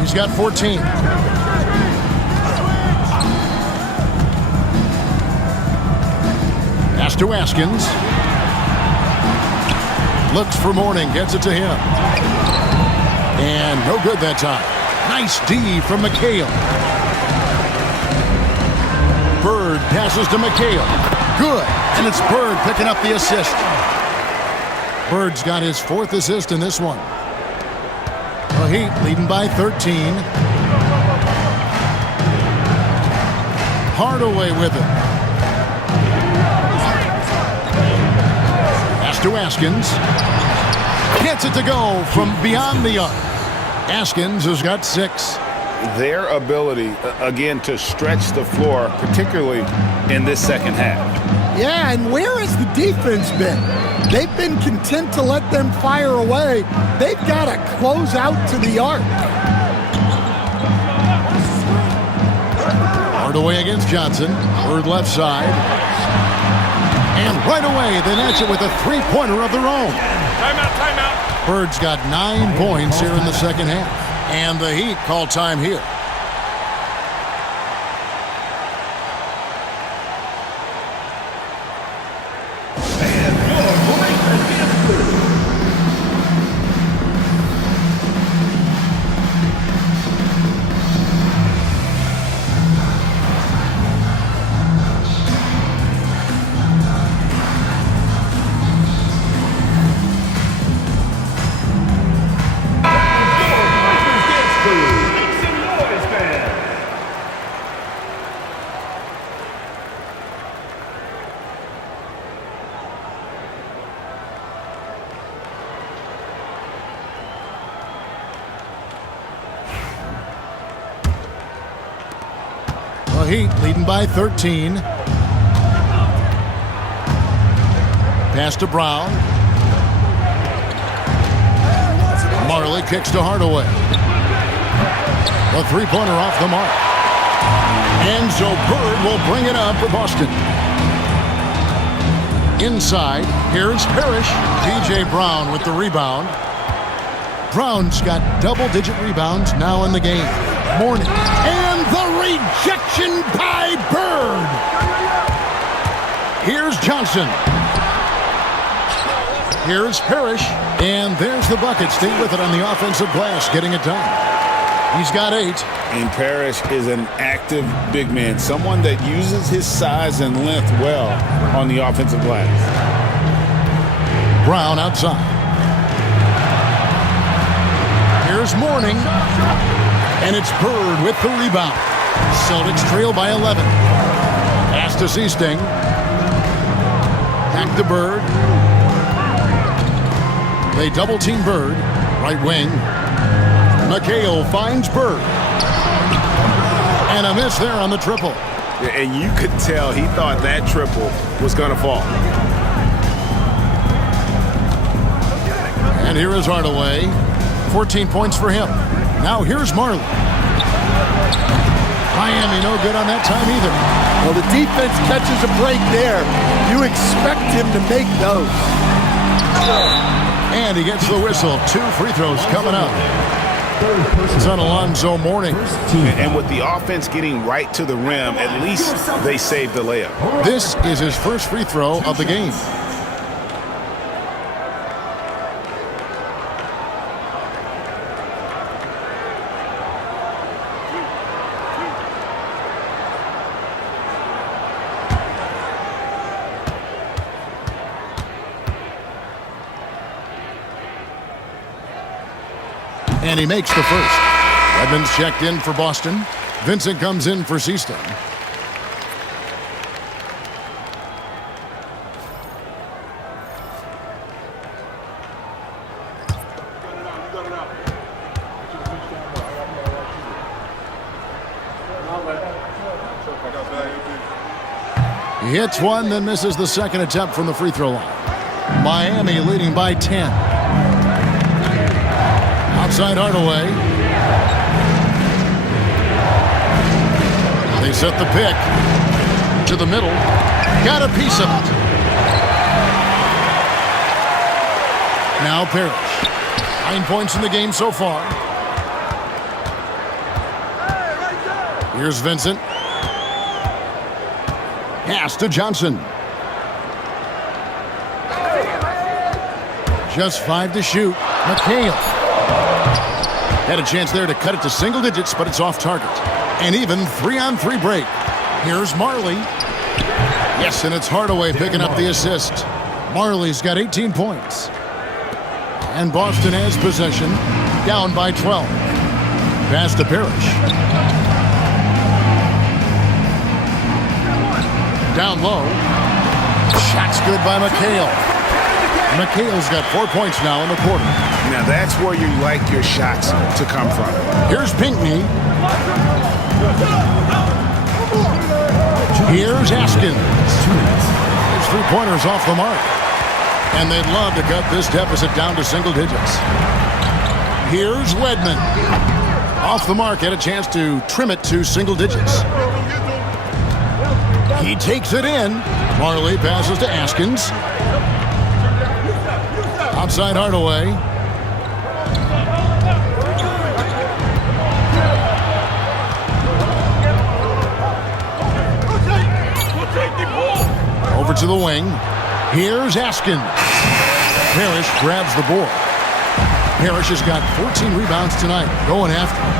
He's got 14. Pass to Askins. Looks for Mourning, gets it to him. And no good that time. Nice D from McHale. Bird passes to McHale. Good. And it's Bird picking up the assist. Bird's got his 4th assist in this one. The Heat leading by 13. Hardaway with it. Pass to Askins. Gets it to go from beyond the arc. Askins has got 6. Their ability, again, to stretch the floor, particularly in this second half. Yeah, and where has the defense been? They've been content to let them fire away. They've got to close out to the arc. Hardaway against Johnson. Bird left side. And right away, they match it with a three-pointer of their own. Timeout. Bird's got 9 points here in the second half. And the Heat call time here. The Heat leading by 13. Pass to Brown. Marley kicks to Hardaway. The three-pointer off the mark. And so Bird will bring it up for Boston. Inside, here's Parrish. P.J. Brown with the rebound. Brown's got double-digit rebounds now in the game. Morning. And the rejection by Bird. Here's Johnson. Here's Parrish. And there's the bucket. Stay with it on the offensive glass, getting it done. He's got 8. And Parrish is an active big man, someone that uses his size and length well on the offensive glass. Brown outside. Here's Morning. And it's Bird with the rebound. Celtics trail by 11. Pass to Seasting. Back to Bird. They double-team Bird. Right wing. McHale finds Bird. And a miss there on the triple. And you could tell he thought that triple was going to fall. And here is Hardaway. 14 points for him. Now here's Marley. Miami no good on that time either. Well, the defense catches a break there. You expect him to make those. And he gets the whistle. 2 free throws coming up. It's on Alonzo Mourning. And with the offense getting right to the rim, at least they saved the layup. This is his first free throw of the game. And he makes the first. Edmonds checked in for Boston. Vincent comes in for Seaston. He hits one, then misses the second attempt from the free throw line. Miami leading by 10. Outside Hardaway. They set the pick to the middle. Got a piece of it. Now Parrish. 9 points in the game so far. Here's Vincent. Pass to Johnson. Just 5 to shoot. McHale. Had a chance there to cut it to single digits, but it's off target. And even 3-on-3 break. Here's Marley. Yes, and it's Hardaway picking up the assist. Marley's got 18 points. And Boston has possession, down by 12. Pass to Parrish. Down low. Shot's good by McHale. McHale's got 4 points now in the quarter. Now that's where you like your shots to come from. Here's Pinckney. Here's Askins. His three-pointers off the mark. And they'd love to cut this deficit down to single digits. Here's Wedman. Off the mark, had a chance to trim it to single digits. He takes it in. Marley passes to Askins. Outside Hardaway. Over to the wing. Here's Askins. Parrish grabs the board. Parrish has got 14 rebounds tonight. Going after him.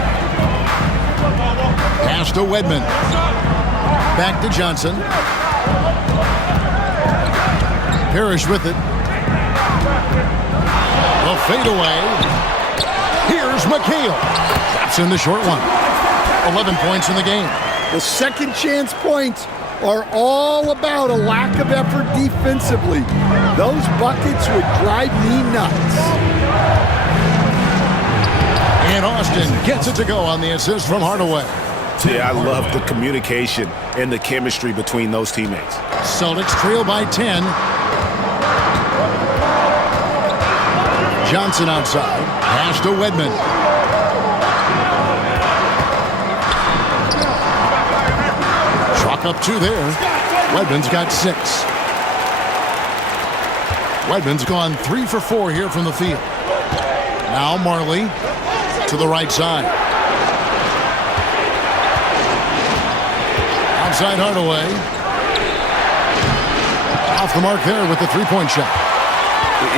Pass to Wedman. Back to Johnson. Parrish with it. The fadeaway. Here's McHale. Drops in the short one. 11 points in the game. The second chance points are all about a lack of effort defensively. Those buckets would drive me nuts. And Austin gets it to go on the assist from Hardaway. Yeah, I love the communication and the chemistry between those teammates. Celtics trail by 10. Johnson outside. Pass to Wedman. Chalk up 2 there. Wedman's got 6. Wedman's gone 3 for 4 here from the field. Now Marley to the right side. Outside Hardaway. Off the mark there with the three-point shot.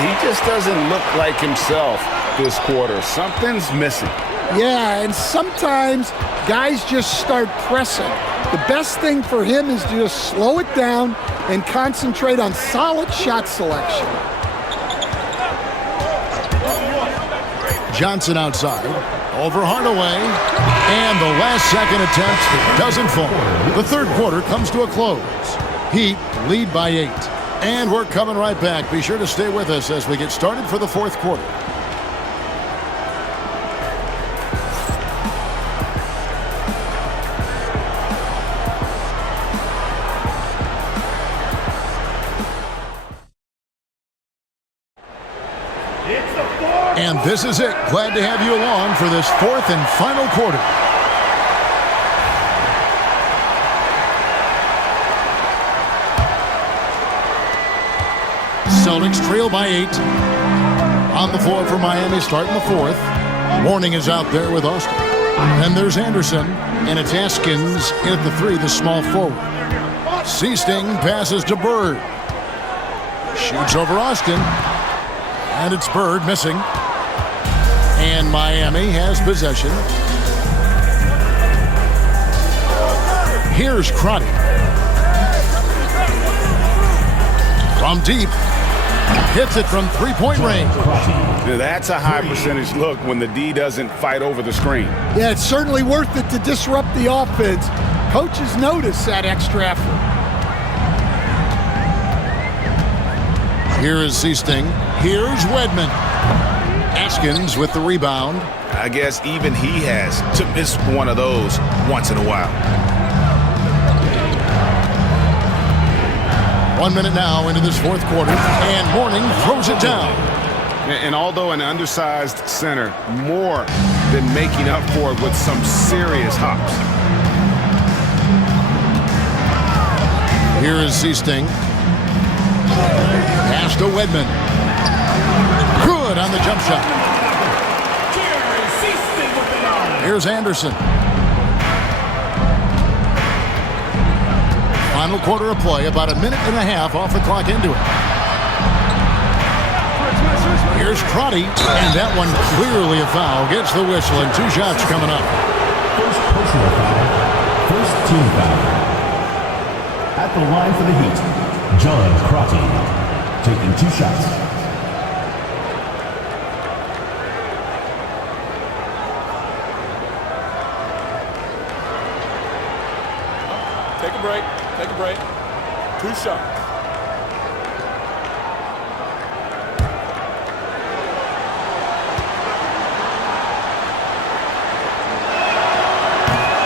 He just doesn't look like himself this quarter. Something's missing. Yeah, and sometimes guys just start pressing. The best thing for him is to just slow it down and concentrate on solid shot selection. Johnson outside. Over Hardaway. And the last second attempt doesn't fall. The third quarter comes to a close. Heat lead by 8. And we're coming right back. Be sure to stay with us as we get started for the fourth quarter. And this is it. Glad to have you along for this fourth and final quarter. Celtics trail by 8. On the floor for Miami starting the fourth. Warning is out there with Austin. And there's Anderson. And it's Askins in at the 3, the small forward. Seasting passes to Bird. Shoots over Austin. And it's Bird missing. And Miami has possession. Here's Crotty. From deep. Hits it from three-point range. That's a high percentage look when the D doesn't fight over the screen. Yeah, it's certainly worth it to disrupt the offense. Coaches notice that extra effort. Here is Seasting. Here's Wedman. Askins with the rebound. I guess even he has to miss one of those once in a while. 1 minute now into this fourth quarter, and Mourning throws it down. And although an undersized center, more than making up for it with some serious hops. Here is Seasting. Pass to Wedman. Good on the jump shot. Here's Anderson. Final quarter of play, about a minute and a half off the clock into it. Here's Crotty, and that one clearly a foul. Gets the whistle, and 2 shots coming up. First personal foul. First team foul. At the line for the Heat, John Crotty, taking 2 shots. Take a break. Take a break. 2 shots.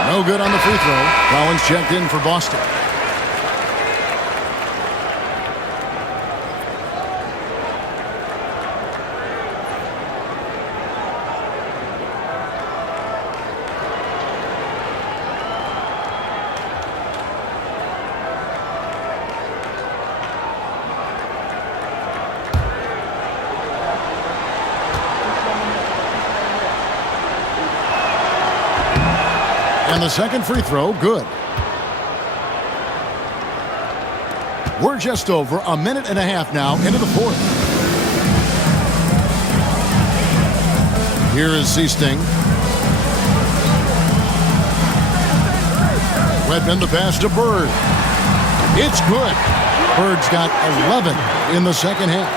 No good on the free throw. Collins checked in for Boston. And the second free throw, good. We're just over a minute and a half now into the fourth. Here is Seasting. Wedman the pass to Bird. It's good. Bird's got 11 in the second half.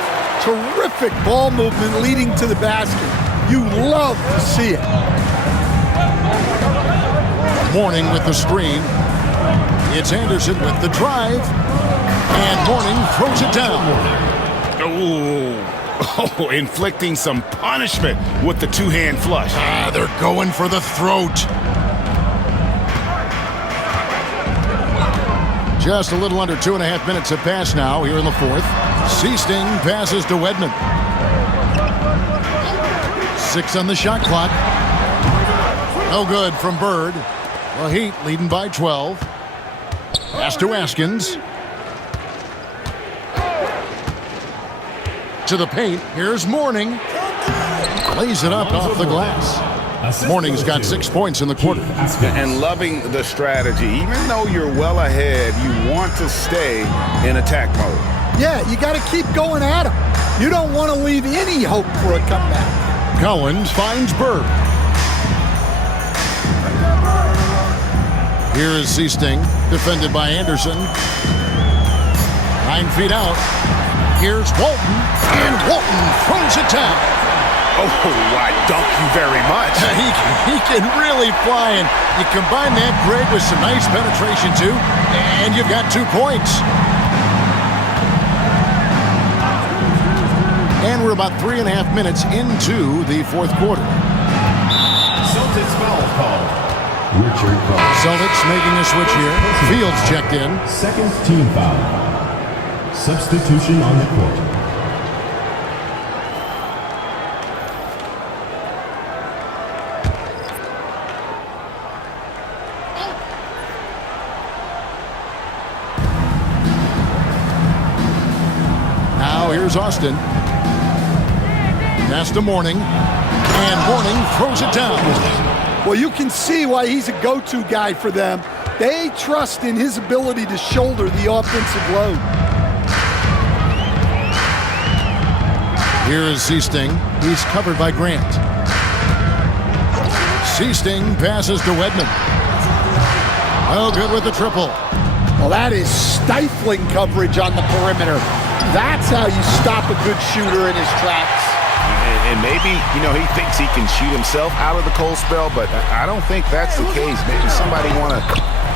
Terrific ball movement leading to the basket. You love to see it. Mourning with the screen. It's Anderson with the drive. And Mourning throws it down. Oh, inflicting some punishment with the 2-hand flush. They're going for the throat. Just a little under 2.5 minutes have passed now here in the fourth. Seasting passes to Wedman. 6 on the shot clock. No good from Bird. The Heat leading by 12. Pass to Askins. To the paint. Here's Mourning. Lays it up off the glass. Mourning's got 6 points in the quarter. And loving the strategy. Even though you're well ahead, you want to stay in attack mode. Yeah, you got to keep going at him. You don't want to leave any hope for a comeback. Collins finds Bird. Here is Seasting, defended by Anderson. 9 feet out. Here's Walton, and Walton throws it down. Oh, I dunk you very much. He can really fly, and you combine that, Greg, with some nice penetration, too, and you've got 2 points. And we're about 3.5 minutes into the fourth quarter. Celtics foul call. Richard Cross. Celtics making a switch here. Fields checked in. Second team foul. Substitution on the court. Now here's Austin. Pass to Mourning. And Mourning throws it down. Well, you can see why he's a go-to guy for them. They trust in his ability to shoulder the offensive load. Here is Seasting. He's covered by Grant. Seasting passes to Wedman. Oh, good with the triple. Well, that is stifling coverage on the perimeter. That's how you stop a good shooter in his tracks. And maybe, he thinks he can shoot himself out of the cold spell, but I don't think that's the case. Maybe somebody want to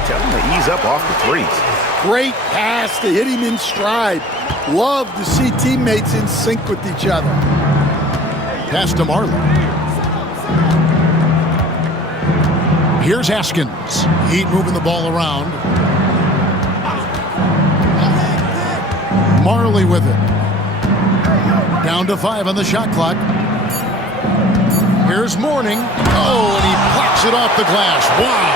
tell him to ease up off the threes. Great pass to hit him in stride. Love to see teammates in sync with each other. Pass to Marley. Here's Askins. Heat moving the ball around. Marley with it. Down to 5 on the shot clock. Here's Mourning. Oh, and he blocks it off the glass. Wow.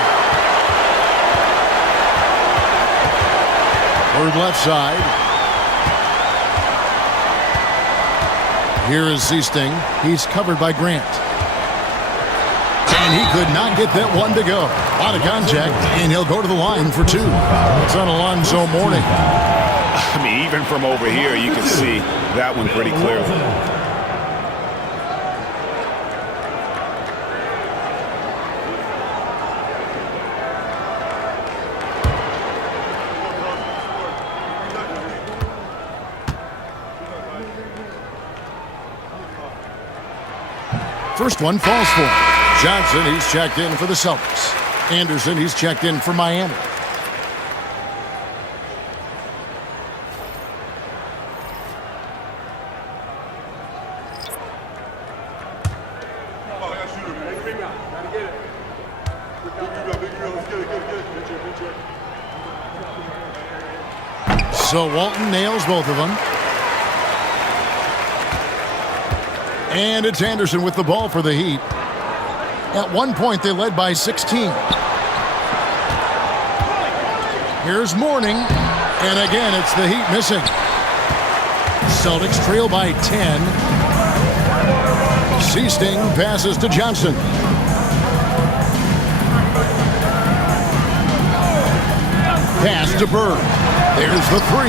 Third left side. Here is Seasting. He's covered by Grant. And he could not get that one to go. A lot of contact, and he'll go to the line for 2. It's on Alonzo Mourning. I mean, even from over here, you can see that one pretty clearly. First one falls for him. Johnson, he's checked in for the Celtics. Anderson, he's checked in for Miami. So Walton nails both of them. And it's Anderson with the ball for the Heat. At one point, they led by 16. Here's Mourning. And again, it's the Heat missing. Celtics trail by 10. Seasting passes to Johnson. Pass to Bird. There's the 3.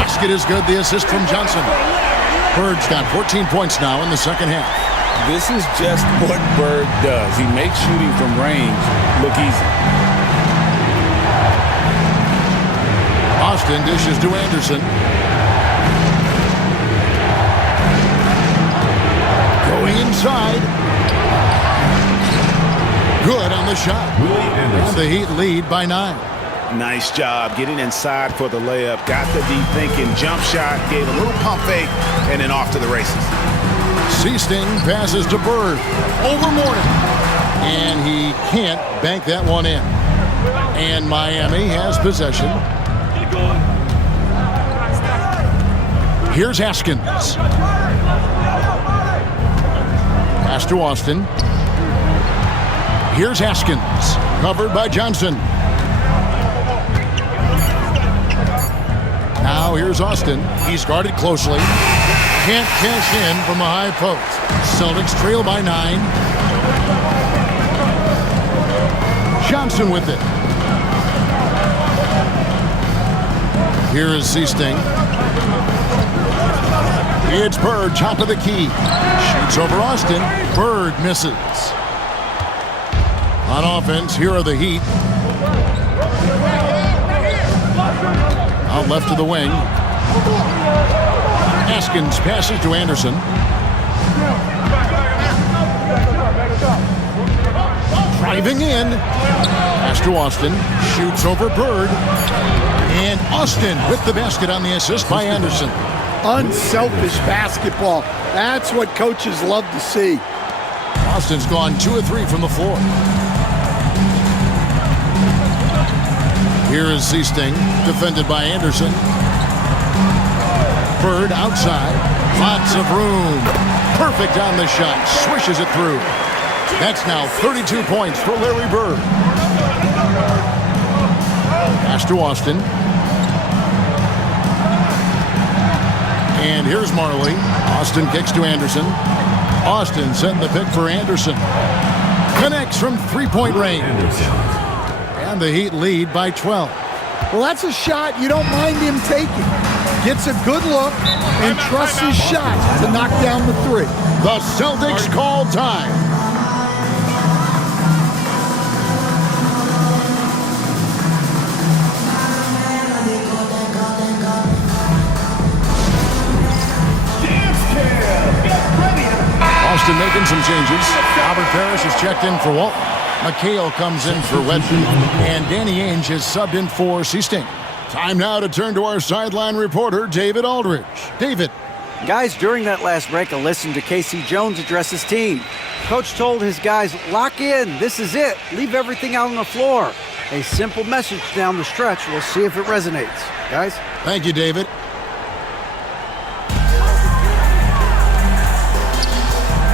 Basket is good. The assist from Johnson. Bird's got 14 points now in the second half. This is just what Bird does. He makes shooting from range look easy. Austin dishes to Anderson. Going inside. Good on the shot. And the Heat lead by 9. Nice job getting inside for the layup. Got the deep thinking jump shot, gave a little pump fake, and then off to the races. Seasting passes to Bird. Over Mourning. And he can't bank that one in. And Miami has possession. Here's Haskins. Pass to Austin. Here's Haskins. Covered by Johnson. Now here's Austin. He's guarded closely. Can't cash in from a high post. Celtics trail by 9. Johnson with it. Here is Seasting. It's Bird, top of the key. Shoots over Austin. Bird misses. On offense, here are the Heat. Out left to the wing. Haskins passes to Anderson. Driving in. Pass to Austin. Shoots over Bird. And Austin with the basket on the assist by Anderson. Unselfish basketball. That's what coaches love to see. Austin's gone 2 of 3 from the floor. Here is Seasting, defended by Anderson. Bird outside. Lots of room. Perfect on the shot. Swishes it through. That's now 32 points for Larry Bird. Pass to Austin. And here's Marley. Austin kicks to Anderson. Austin setting the pick for Anderson. Connects from three-point range. And the Heat lead by 12. Well, that's a shot you don't mind him taking. Gets a good look and trusts his shot to knock down the 3. The Celtics call time. Austin making some changes. Albert Parrish is checked in for Walton. McHale comes in for Wedgwood. And Danny Ainge has subbed in for Seasting. Time now to turn to our sideline reporter, David Aldridge. David. Guys, during that last break, I listened to Casey Jones address his team. Coach told his guys, lock in. This is it. Leave everything out on the floor. A simple message down the stretch. We'll see if it resonates. Guys? Thank you, David.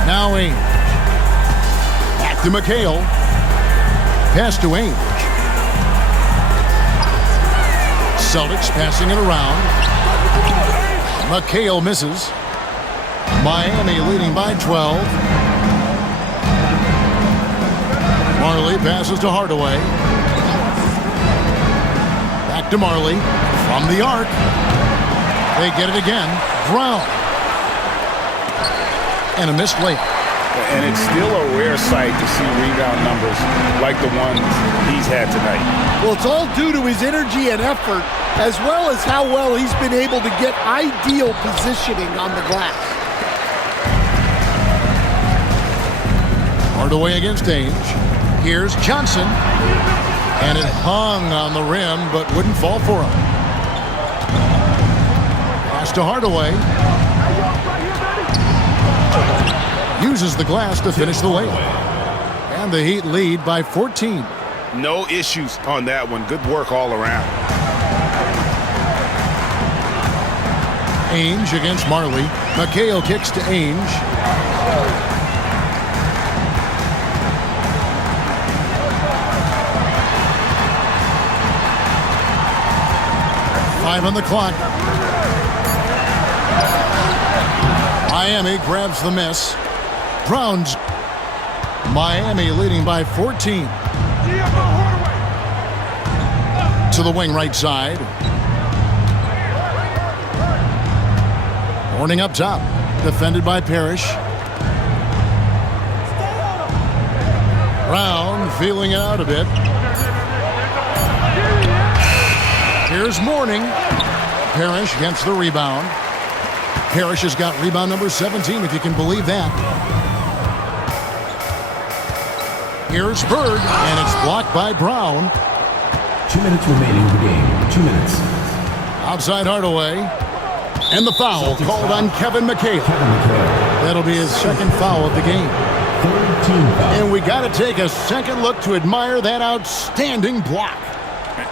Now Ainge. Back to McHale. Pass to Ainge. Celtics passing it around. McHale misses. Miami leading by 12. Marley passes to Hardaway. Back to Marley. From the arc. They get it again. Brown. And a missed layup. And it's still a rare sight to see rebound numbers like the ones he's had tonight. Well, it's all due to his energy and effort, as well as how well he's been able to get ideal positioning on the glass. Hardaway against Ainge. Here's Johnson. And it hung on the rim, but wouldn't fall for him. Pass to Hardaway. Uses the glass to finish the layup. And the Heat lead by 14. No issues on that one. Good work all around. Ainge against Marley. McHale kicks to Ainge. Five on the clock. Miami grabs the miss. Browns. Miami leading by 14. To the wing right side. Horning up top. Defended by Parrish. Brown feeling it out a bit. Here's Mourning. Parrish against the rebound. Parrish has got rebound number 17, if you can believe that. Here's Bird, and it's blocked by Brown. 2 minutes remaining in the game. 2 minutes. Outside Hardaway. And the foul called on Kevin McHale. That'll be his second foul of the game. Third team foul. And we got to take a second look to admire that outstanding block.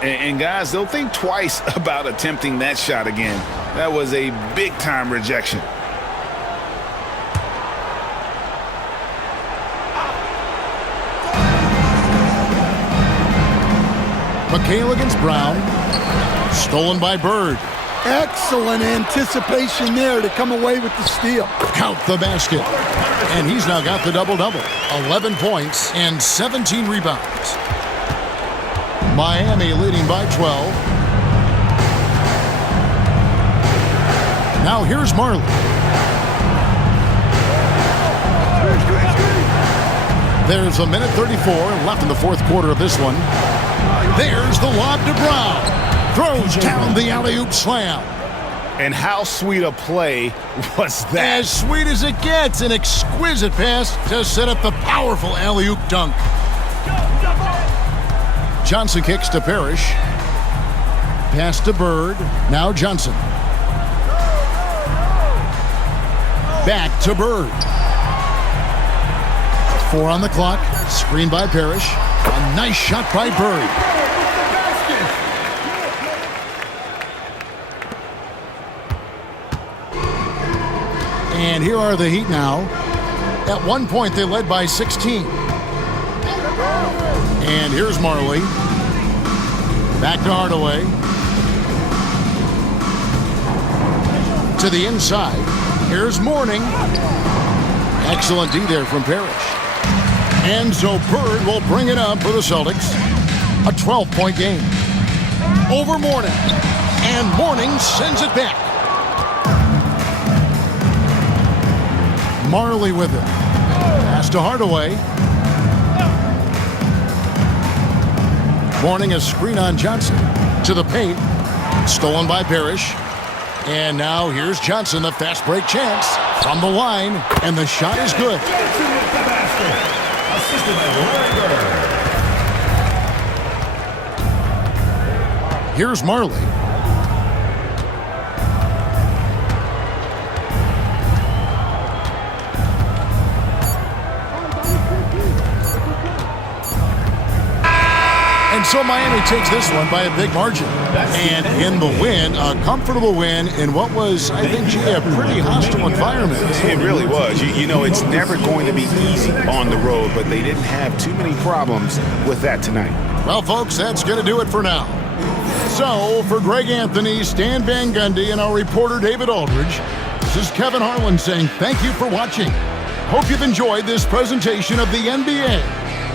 And guys, they'll think twice about attempting that shot again. That was a big-time rejection. McHale against Brown. Stolen by Bird. Excellent anticipation there to come away with the steal. Count the basket. And he's now got the double-double. 11 points and 17 rebounds. Miami leading by 12. Now here's Marley. There's a minute 34 left in the fourth quarter of this one. There's the lob to Brown. Throws down the alley-oop slam. And how sweet a play was that? As sweet as it gets, an exquisite pass to set up the powerful alley-oop dunk. Johnson kicks to Parrish. Pass to Bird. Now Johnson. Back to Bird. 4 on the clock. Screen by Parrish. A nice shot by Bird. And here are the Heat now. At one point, they led by 16. And here's Marley. Back to Hardaway. To the inside. Here's Mourning. Excellent D there from Parrish. And so Bird will bring it up for the Celtics. A 12-point game. Over Mourning. And Mourning sends it back. Marley with it. Pass to Hardaway. Mourning a screen on Johnson. To the paint. Stolen by Parrish. And now here's Johnson, the fast break chance. From the line. And the shot is good. Here's Marley. And so Miami takes this one by a big margin. And in the win, a comfortable win in what was, I think, a pretty hostile environment. It really was. You know, it's never going to be easy on the road, but they didn't have too many problems with that tonight. Well, folks, that's going to do it for now. So, for Greg Anthony, Stan Van Gundy, and our reporter David Aldridge, this is Kevin Harlan saying thank you for watching. Hope you've enjoyed this presentation of the NBA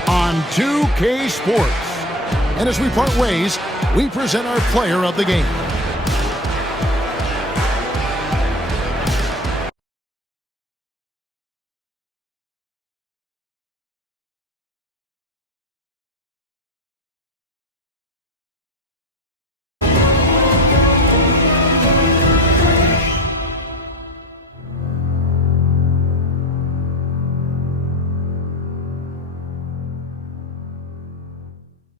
on 2K Sports. And as we part ways, we present our player of the game.